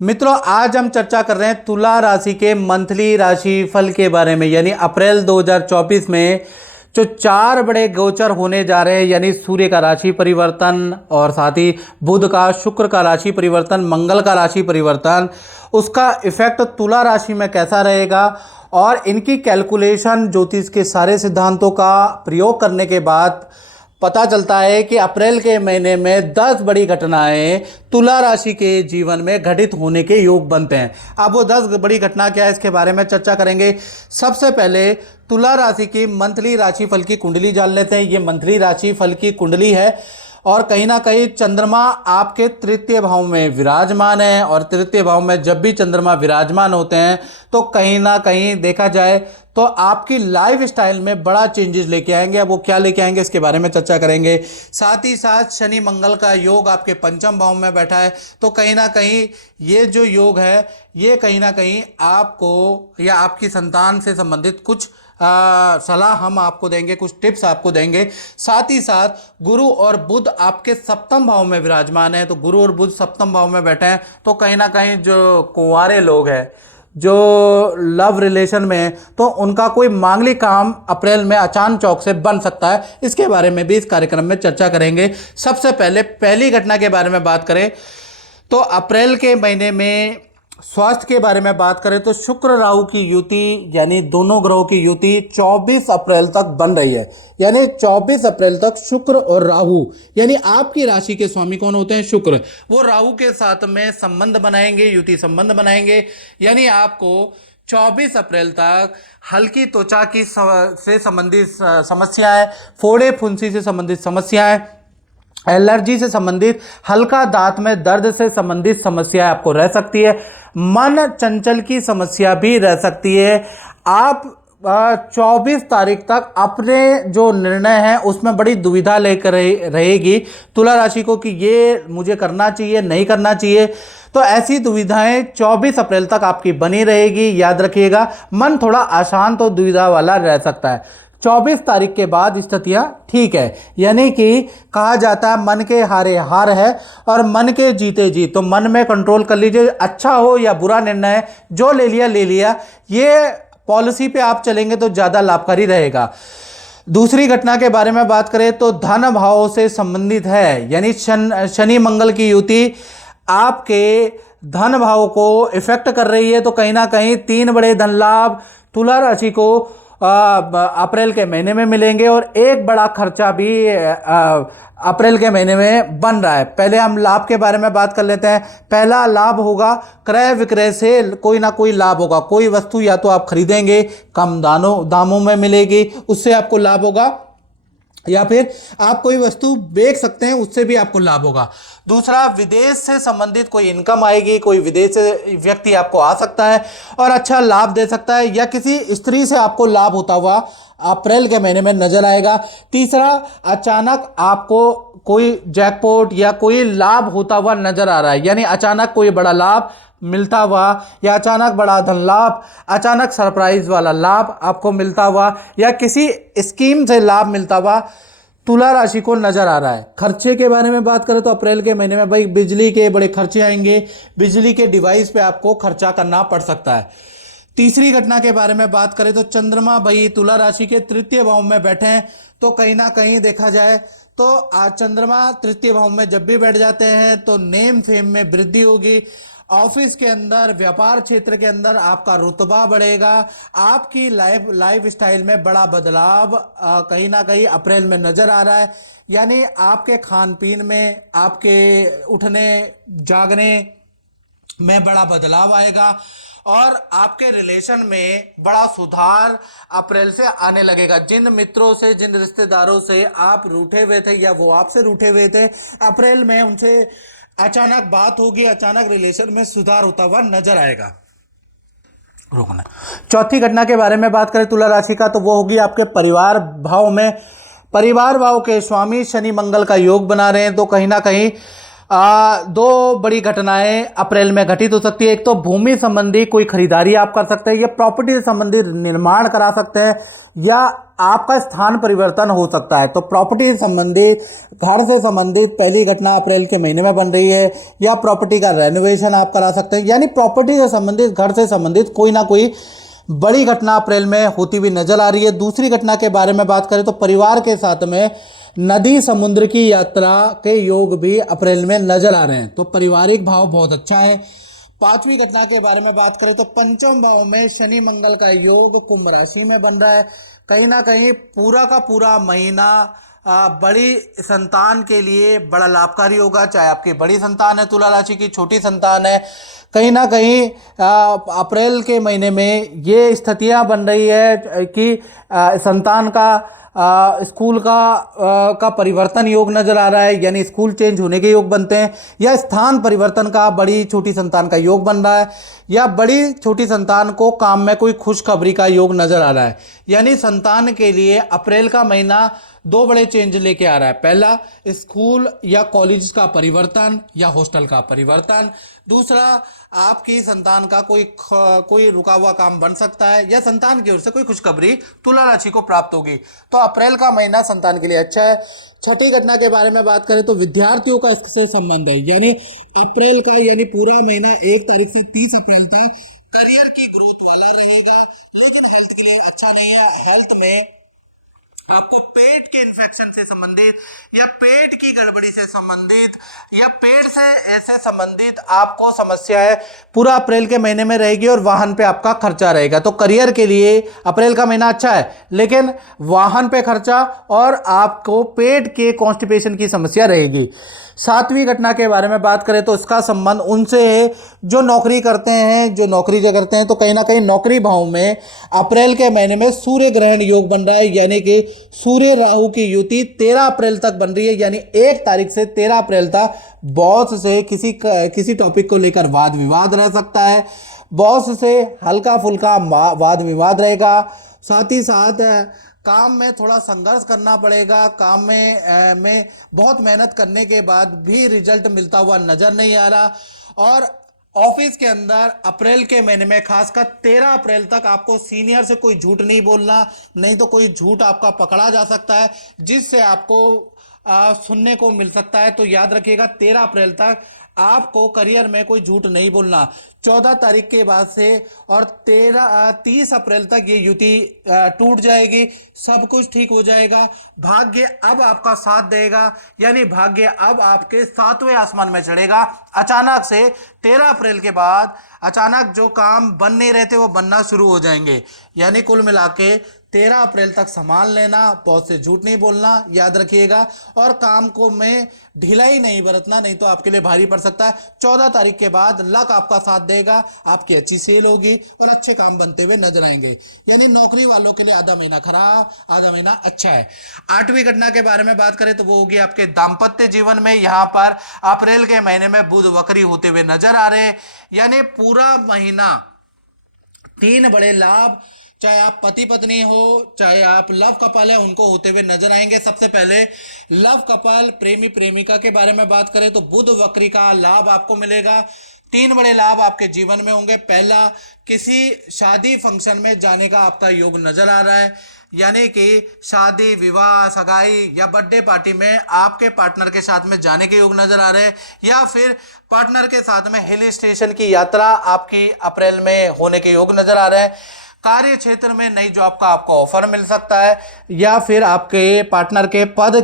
मित्रों, आज हम चर्चा कर रहे हैं तुला राशि के मंथली राशि फल के बारे में। यानी अप्रैल 2024 में जो चार बड़े गोचर होने जा रहे हैं, यानी सूर्य का राशि परिवर्तन और साथ ही बुध का, शुक्र का राशि परिवर्तन, मंगल का राशि परिवर्तन, उसका इफेक्ट तुला राशि में कैसा रहेगा और इनकी कैलकुलेशन ज्योतिष के सारे सिद्धांतों का प्रयोग करने के बाद पता चलता है कि अप्रैल के महीने में 10 बड़ी घटनाएं तुला राशि के जीवन में घटित होने के योग बनते हैं। अब वो 10 बड़ी घटना क्या है, इसके बारे में चर्चा करेंगे। सबसे पहले तुला राशि की मंथली राशिफल की कुंडली जान लेते हैं। ये मंथली राशिफल की कुंडली है और कहीं ना कहीं चंद्रमा आपके तृतीय भाव में विराजमान है, और तृतीय भाव में जब भी चंद्रमा विराजमान होते हैं तो कहीं ना कहीं देखा जाए तो आपकी लाइफ स्टाइल में बड़ा चेंजेस लेके आएंगे। अब वो क्या लेके आएंगे इसके बारे में चर्चा करेंगे। साथ ही साथ शनि मंगल का योग आपके पंचम भाव में बैठा है, तो कहीं ना कहीं ये जो योग है ये कहीं ना कहीं आपको या आपकी संतान से संबंधित कुछ सलाह हम आपको देंगे, कुछ टिप्स आपको देंगे। साथ ही साथ गुरु और बुध आपके सप्तम भाव में विराजमान है, तो गुरु और बुध सप्तम भाव में बैठे हैं, तो कहीं ना कहीं जो कुंवारे लोग हैं, जो लव रिलेशन में हैं, तो उनका कोई मांगलिक काम अप्रैल में अचानक चौक से बन सकता है। इसके बारे में भी इस कार्यक्रम में चर्चा करेंगे। सबसे पहले पहली घटना के बारे में बात करें तो अप्रैल के महीने में स्वास्थ्य के बारे में बात करें तो शुक्र राहु की युति, यानी दोनों ग्रहों की युति 24 अप्रैल तक बन रही है। यानी 24 अप्रैल तक शुक्र और राहु, यानी आपकी राशि के स्वामी कौन होते हैं? शुक्र। वो राहु के साथ में संबंध बनाएंगे, युति संबंध बनाएंगे। यानी आपको 24 अप्रैल तक हल्की त्वचा की से संबंधित समस्याएं, फोड़े फुंसी से संबंधित समस्याएं, एलर्जी से संबंधित, हल्का दांत में दर्द से संबंधित समस्याएं आपको रह सकती है। मन चंचल की समस्या भी रह सकती है। आप 24 तारीख तक अपने जो निर्णय है उसमें बड़ी दुविधा लेकर रहेगी तुला राशि को कि ये मुझे करना चाहिए, नहीं करना चाहिए। तो ऐसी दुविधाएं 24 अप्रैल तक आपकी बनी रहेगी। याद रखिएगा, मन थोड़ा अशांत और दुविधा वाला रह सकता है। 24 तारीख के बाद स्थितियां ठीक है, यानी कि कहा जाता है मन के हारे हार है और मन के जीते जीत। तो मन में कंट्रोल कर लीजिए, अच्छा हो या बुरा निर्णय जो ले लिया ले लिया, ये पॉलिसी पे आप चलेंगे तो ज़्यादा लाभकारी रहेगा। दूसरी घटना के बारे में बात करें तो धन भाव से संबंधित है, यानी शनि मंगल की युति आपके धन भाव को इफेक्ट कर रही है। तो कहीं ना कहीं 3 बड़े धन लाभ तुला राशि को अप्रैल के महीने में मिलेंगे और एक बड़ा खर्चा भी अप्रैल के महीने में बन रहा है। पहले हम लाभ के बारे में बात कर लेते हैं। पहला लाभ होगा क्रय विक्रय से कोई ना कोई लाभ होगा। कोई वस्तु या तो आप खरीदेंगे, कम दामों में मिलेगी, उससे आपको लाभ होगा, या फिर आप कोई वस्तु बेच सकते हैं, उससे भी आपको लाभ होगा। दूसरा, विदेश से संबंधित कोई इनकम आएगी, कोई विदेश से व्यक्ति आपको आ सकता है और अच्छा लाभ दे सकता है, या किसी स्त्री से आपको लाभ होता हुआ अप्रैल के महीने में नजर आएगा। तीसरा, अचानक आपको कोई जैकपॉट या कोई लाभ होता हुआ नजर आ रहा है, यानी अचानक कोई बड़ा लाभ मिलता हुआ, या अचानक बड़ा धन लाभ, अचानक सरप्राइज वाला लाभ आपको मिलता हुआ, या किसी स्कीम से लाभ मिलता हुआ तुला राशि को नजर आ रहा है। खर्चे के बारे में बात करें तो अप्रैल के महीने में भाई बिजली के बड़े खर्चे आएंगे, बिजली के डिवाइस पे आपको खर्चा करना पड़ सकता है। तीसरी घटना के बारे में बात करें तो चंद्रमा भाई तुला राशि के तृतीय भाव में बैठे हैं, तो कहीं ना कहीं देखा जाए तो आज चंद्रमा तृतीय भाव में जब भी बैठ जाते हैं तो नेम फेम में वृद्धि होगी। ऑफिस के अंदर, व्यापार क्षेत्र के अंदर आपका रुतबा बढ़ेगा। आपकी लाइफ स्टाइल में बड़ा बदलाव कहीं ना कहीं अप्रैल में नजर आ रहा है। यानी आपके खान पीन में, आपके उठने जागने में बड़ा बदलाव आएगा और आपके रिलेशन में बड़ा सुधार अप्रैल से आने लगेगा। जिन मित्रों से, जिन रिश्तेदारों से आप रूठे हुए थे या वो आपसे रूठे हुए थे, अप्रैल में उनसे अचानक बात होगी, अचानक रिलेशन में सुधार होता हुआ नजर आएगा। रोकना। चौथी घटना के बारे में बात करें तुला राशि का तो वो होगी आपके परिवार भाव में। परिवार भाव के स्वामी शनि मंगल का योग बना रहे हैं, तो कहीं ना कहीं दो बड़ी घटनाएं अप्रैल में घटित हो सकती है। एक तो भूमि संबंधी कोई खरीदारी आप कर सकते हैं, या प्रॉपर्टी से संबंधित निर्माण करा सकते हैं, या आपका स्थान परिवर्तन हो सकता है। तो प्रॉपर्टी से संबंधित, घर से संबंधित पहली घटना अप्रैल के महीने में बन रही है, या प्रॉपर्टी का रेनोवेशन आप करा सकते हैं। यानी प्रॉपर्टी से संबंधित, घर से संबंधित कोई ना कोई बड़ी घटना अप्रैल में होती हुई नजर आ रही है। दूसरी घटना के बारे में बात करें तो परिवार के साथ में नदी समुद्र की यात्रा के योग भी अप्रैल में नजर आ रहे हैं। तो पारिवारिक भाव बहुत अच्छा है। पांचवी घटना के बारे में बात करें तो पंचम भाव में शनि मंगल का योग कुंभ राशि में बन रहा है। कहीं ना कहीं पूरा का पूरा महीना बड़ी संतान के लिए बड़ा लाभकारी होगा, चाहे आपकी बड़ी संतान है तुला राशि की, छोटी संतान है। कहीं ना कहीं अप्रैल के महीने में ये स्थितियां बन रही है कि संतान का स्कूल का परिवर्तन योग नजर आ रहा है, यानी स्कूल चेंज होने के योग बनते हैं, या स्थान परिवर्तन का बड़ी छोटी संतान का योग बन रहा है, या बड़ी छोटी संतान को काम में कोई खुशखबरी का योग नजर आ रहा है। यानी संतान के लिए अप्रैल का महीना दो बड़े चेंज लेके आ रहा है। पहला, स्कूल या कॉलेज का परिवर्तन या हॉस्टल का परिवर्तन। दूसरा, आपकी संतान का कोई रुका हुआ काम बन सकता है, या संतान की ओर से कोई खुशखबरी तुला राशि को प्राप्त होगी। तो अप्रैल का महीना संतान के लिए अच्छा है। छठी घटना के बारे में बात करें तो विद्यार्थियों का इससे संबंध है। यानी अप्रैल का, यानी पूरा महीना 1 तारीख से 30 अप्रैल तक करियर की ग्रोथ वाला रहेगा, लेकिन हेल्थ के लिए अच्छा नहीं है। हेल्थ में आपको पेट के इन्फेक्शन से संबंधित, या पेट की गड़बड़ी से संबंधित, या पेट से ऐसे संबंधित आपको समस्या है पूरा अप्रैल के महीने में रहेगी, और वाहन पे आपका खर्चा रहेगा। तो करियर के लिए अप्रैल का महीना अच्छा है, लेकिन वाहन पे खर्चा और आपको पेट के कॉन्स्टिपेशन की समस्या रहेगी। सातवीं घटना के बारे में बात करें तो इसका संबंध उनसे है जो नौकरी करते हैं, तो कहीं ना कहीं नौकरी भाव में अप्रैल के महीने में सूर्य ग्रहण योग बन रहा है। यानी कि सूर्य राहु की युति 13 अप्रैल तक बन रही है। यानी 1 तारीख से 13 अप्रैल तक बॉस से किसी टॉपिक को लेकर वाद विवाद रह सकता है। बॉस से हल्का फुल्का वाद विवाद रहेगा। साथ ही साथ काम में थोड़ा संघर्ष करना पड़ेगा। काम में बहुत मेहनत करने के बाद भी रिजल्ट मिलता हुआ नजर नहीं आ रहा। और ऑफिस के अंदर अप्रैल के महीने में खासकर 13 अप्रैल तक आपको सीनियर से कोई झूठ नहीं बोलना, नहीं तो कोई झूठ आपका पकड़ा जा सकता है, जिससे आपको सुनने को मिल सकता है। तो याद रखिएगा 13 अप्रैल तक आपको करियर में कोई झूठ नहीं बोलना। 14 तारीख के बाद से और 30 अप्रैल तक ये युति टूट जाएगी, सब कुछ ठीक हो जाएगा। भाग्य अब आपका साथ देगा, यानी भाग्य अब आपके 7वें आसमान में चढ़ेगा। अचानक से 13 अप्रैल के बाद अचानक जो काम बन नहीं रहे थे वो बनना शुरू हो जाएंगे। यानी कुल मिला के 13 अप्रैल तक संभाल लेना, बहुत से झूठ नहीं बोलना, याद रखिएगा। और काम को में ढिलाई नहीं बरतना, नहीं तो आपके लिए भारी पड़ सकता है। 14 तारीख के बाद लक आपका साथ देगा, आपकी अच्छी सेल होगी और अच्छे काम बनते हुए नजर आएंगे। यानी नौकरी वालों के लिए आधा महीना खराब, आधा महीना अच्छा है। 8वीं घटना के बारे में बात करें तो वो होगी आपके दाम्पत्य जीवन में। यहाँ पर अप्रैल के महीने में बुध वक्री होते हुए नजर आ रहे हैं। यानी पूरा महीना 3 बड़े लाभ, चाहे आप पति पत्नी हो, चाहे आप लव कपल है, उनको होते हुए नजर आएंगे। सबसे पहले लव कपल, प्रेमी प्रेमिका के बारे में बात करें तो बुध वक्री का लाभ आपको मिलेगा। 3 बड़े लाभ आपके जीवन में होंगे। पहला, किसी शादी फंक्शन में जाने का आपका योग नजर आ रहा है। यानी कि शादी, विवाह, सगाई या बर्थडे पार्टी में आपके पार्टनर के साथ में जाने के योग नजर आ रहे हैं, या फिर पार्टनर के साथ में हिल स्टेशन की यात्रा आपकी अप्रैल में होने के योग नजर आ रहे हैं। कार्य क्षेत्र में नई जॉब का आपको ऑफर मिल सकता है, या फिर आपके पार्टनर के पद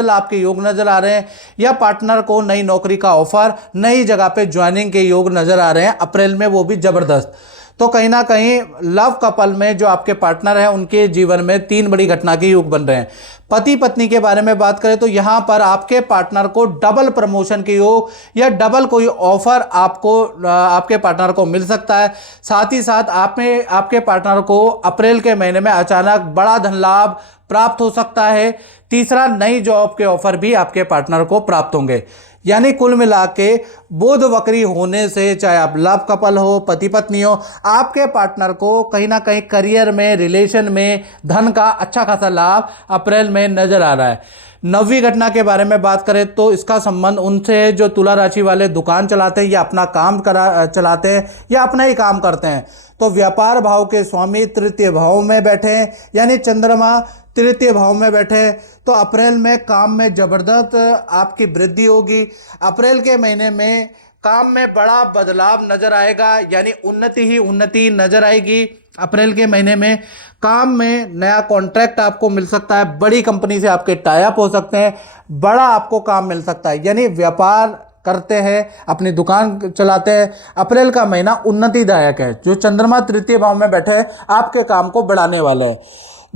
लाभ के योग नजर आ रहे हैं, या पार्टनर को नई नौकरी का ऑफर, नई जगह पे ज्वाइनिंग के योग नजर आ रहे हैं अप्रैल में, वो भी जबरदस्त। तो कहीं ना कहीं लव कपल में जो आपके पार्टनर हैं उनके जीवन में 3 बड़ी घटना के योग बन रहे हैं। पति पत्नी के बारे में बात करें तो यहां पर आपके पार्टनर को डबल प्रमोशन के योग या डबल कोई ऑफर आपके पार्टनर को मिल सकता है। साथ ही साथ आपके पार्टनर को अप्रैल के महीने में अचानक बड़ा धन लाभ प्राप्त हो सकता है। तीसरा, नई जॉब के ऑफर भी आपके पार्टनर को प्राप्त होंगे। यानी कुल मिला के बुध वक्री होने से, चाहे आप लव कपल हो, पति पत्नी हो, आपके पार्टनर को कहीं ना कहीं करियर में, रिलेशन में धन का अच्छा खासा लाभ अप्रैल में नजर आ रहा है। नवीं घटना के बारे में बात करें तो इसका संबंध उनसे है जो तुला राशि वाले दुकान चलाते हैं या अपना काम चलाते हैं या अपना ही काम करते हैं। तो व्यापार भाव के स्वामी तृतीय भाव में बैठे हैं, यानी चंद्रमा तृतीय भाव में बैठे, तो अप्रैल में काम में जबरदस्त आपकी वृद्धि होगी। अप्रैल के महीने में काम में बड़ा बदलाव नजर आएगा, यानी उन्नति ही उन्नति नजर आएगी। अप्रैल के महीने में काम में नया कॉन्ट्रैक्ट आपको मिल सकता है, बड़ी कंपनी से आपके टाई अप हो सकते हैं, बड़ा आपको काम मिल सकता है। यानी व्यापार करते हैं, अपनी दुकान चलाते हैं, अप्रैल का महीना उन्नतिदायक है। जो चंद्रमा तृतीय भाव में बैठे हैं आपके काम को बढ़ाने वाले हैं।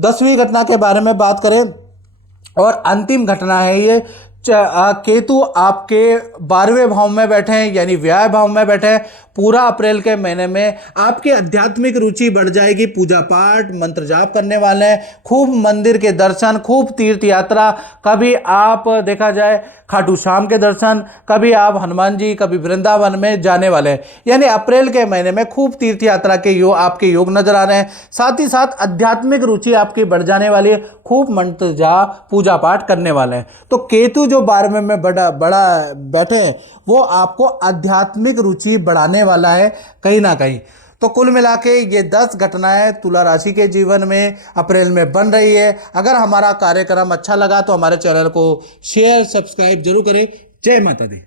10वीं घटना के बारे में बात करें और अंतिम घटना है ये, केतु आपके 12वें भाव में बैठे हैं, यानी व्यय भाव में बैठे हैं। पूरा अप्रैल के महीने में आपकी आध्यात्मिक रुचि बढ़ जाएगी, पूजा पाठ मंत्र जाप करने वाले हैं, खूब मंदिर के दर्शन, खूब तीर्थ यात्रा, कभी आप देखा जाए खाटू श्याम के दर्शन, कभी आप हनुमान जी, कभी वृंदावन में जाने वाले हैं। यानी अप्रैल के महीने में खूब तीर्थ यात्रा के आपके योग नजर आ रहे हैं। साथ ही साथ आध्यात्मिक रुचि आपकी बढ़ जाने वाली है, खूब मंत्र जाप पूजा पाठ करने वाले हैं। तो केतु जो 12वें में बड़ा बैठे हैं वो आपको आध्यात्मिक रुचि बढ़ाने वाला है कहीं ना कहीं। तो कुल मिला के ये 10 घटनाएं तुला राशि के जीवन में अप्रैल में बन रही है। अगर हमारा कार्यक्रम अच्छा लगा तो हमारे चैनल को शेयर सब्सक्राइब जरूर करें। जय माता दी।